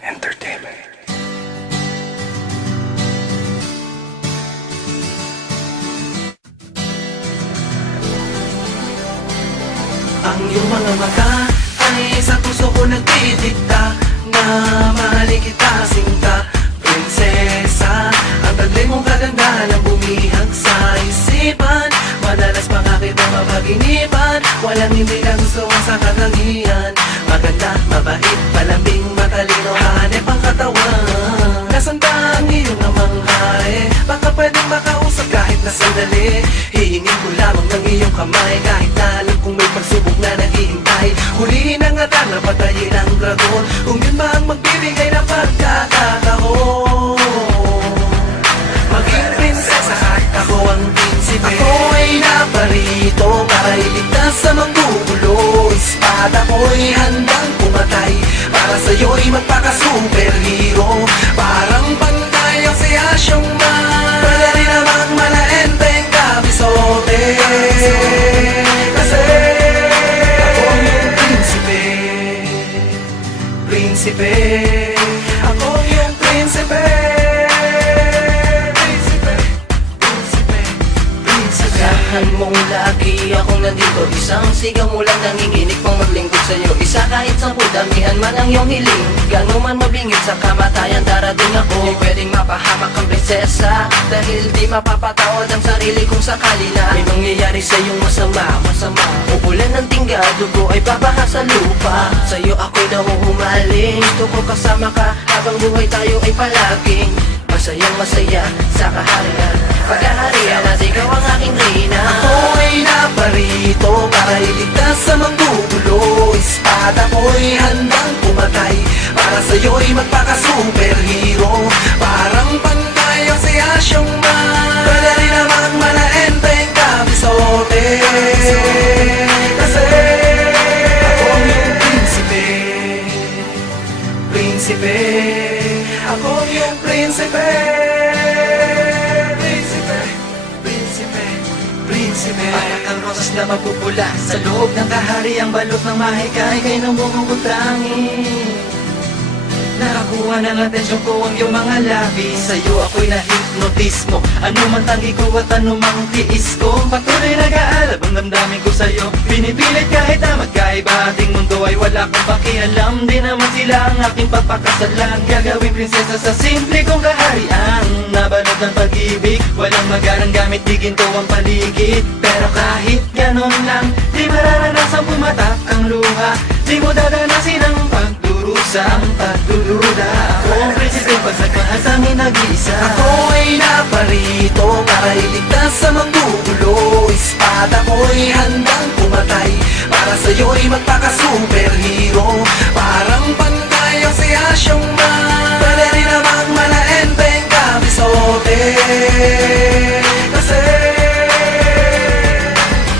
Entertainment. Ang iyong mga mata ay sa puso ko nagdidikta na mahalin kita, sinta, prinsesa. Ang taglay mong kagandahan ang bumihag sa isipan. Madalas pa nga kitang mapaginipan. Walang hindi na gusto ang sa katangian. Maganda, mabait, palambing, matalino, hanep ang katawan. Nasaan ba ang iyong namang hari? Baka pwedeng makausap kahit na sandali. Hihingin ko lamang ng iyong kamay kahit na alam kong may pagsubok na naghihintay. Hulihin ang atar na patayin ang dragon, kung yun ba ang magbibigay ng pagkakataon. Maging prinsesa kahit ako ang prinsipe. Ako ay naparito para iligtas sa manggugulo. Espada ko'y handang pumatay para sa'yo'y magpaka-superhero. Parang pantay ang si Asyong Man, pwede rin namang malaenteng kabisote. Kasi ako yung prinsipe. Prinsipe, ako yung prinsipe. Prinsipe, prinsipe, prinsipe. Sakahan mong lagi akong nandito. Isang sigaw mo lang nanginginig pang maglingkod sa'yo. Isa kahit 10 damihan man ang iyong hiling. Gano'n man mabingit sa kamatayan darating ako. Di pwedeng mapahamak ang prinsesa, dahil di mapapatawad ang sarili kung sakali na may mangyayari sa iyong masama. Uulan ng tingga, dugo ay babaha sa lupa. Sa'yo ako'y nahuhumaling. Gusto ko kasama ka habang buhay tayo ay palaging masayang masaya sa kaharian. Pagkaharian at ikaw ang aking reyna. Ako ay naparito para iligtas sa manggugulo. Espada ko'y handang pumatay para sa'yo'y magpaka-superhero. Parang pantay ang si Asyong Man, pwede rin namang malaenteng kabisote. Kasi ako yung prinsipe. Prinsipe, ako yung prinsipe. Prinsipe, prinsipe, prinsipe. Para kang rosas na mapupula sa loob ng kahariang balot ng mahikay kay nang bumubutangin. Nakakuha ng atensyon ko ang iyong mga labi. Sa'yo ako'y na-hypnotismo. Ano man tangi ko at ano mang tiis ko, patuloy nag-aalab ang damdamin ko sa'yo. Pinipilit kahit na magkaiba ating mundo ay wala kong pakialam. Di naman sila ang aking papakasalan. Gagawing prinsesa sa simple kong kaharian. Nabalot ng pag-ibig, walang magarang gamit, di ginto ang paligid. Pero kahit ganon lang, di mararanasang pumatak ang luha. Di mo dadanasin ang pagdurusang pagdududa. Ako ang prinsipe, pagsagmahal sa amin nag-iisa. Ako ay naparito para iligtas sa manggugulo. Espada ko'y handang pumatay para sa'yo'y magpaka-superhero. Parang pantay ang si Asyong Man, pwede rin namang malaenteng kabisote. Kasi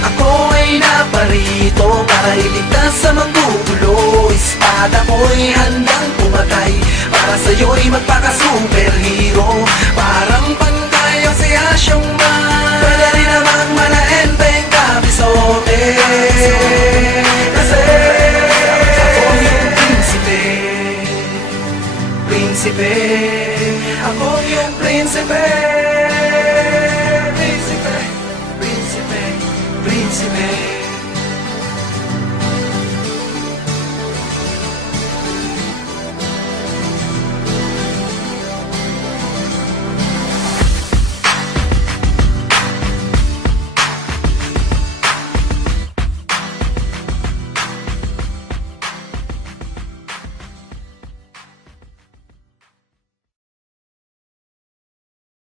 ako ay naparito para iligtas sa manggugulo. Espada ko'y handang pumatay para sa'yo'y magpaka-superhero. Parang pantay ang si Asyong Man, pwede rin namang malaenteng kabisote. Kasi ako yung prinsipe. Prinsipe, ako yung prinsipe.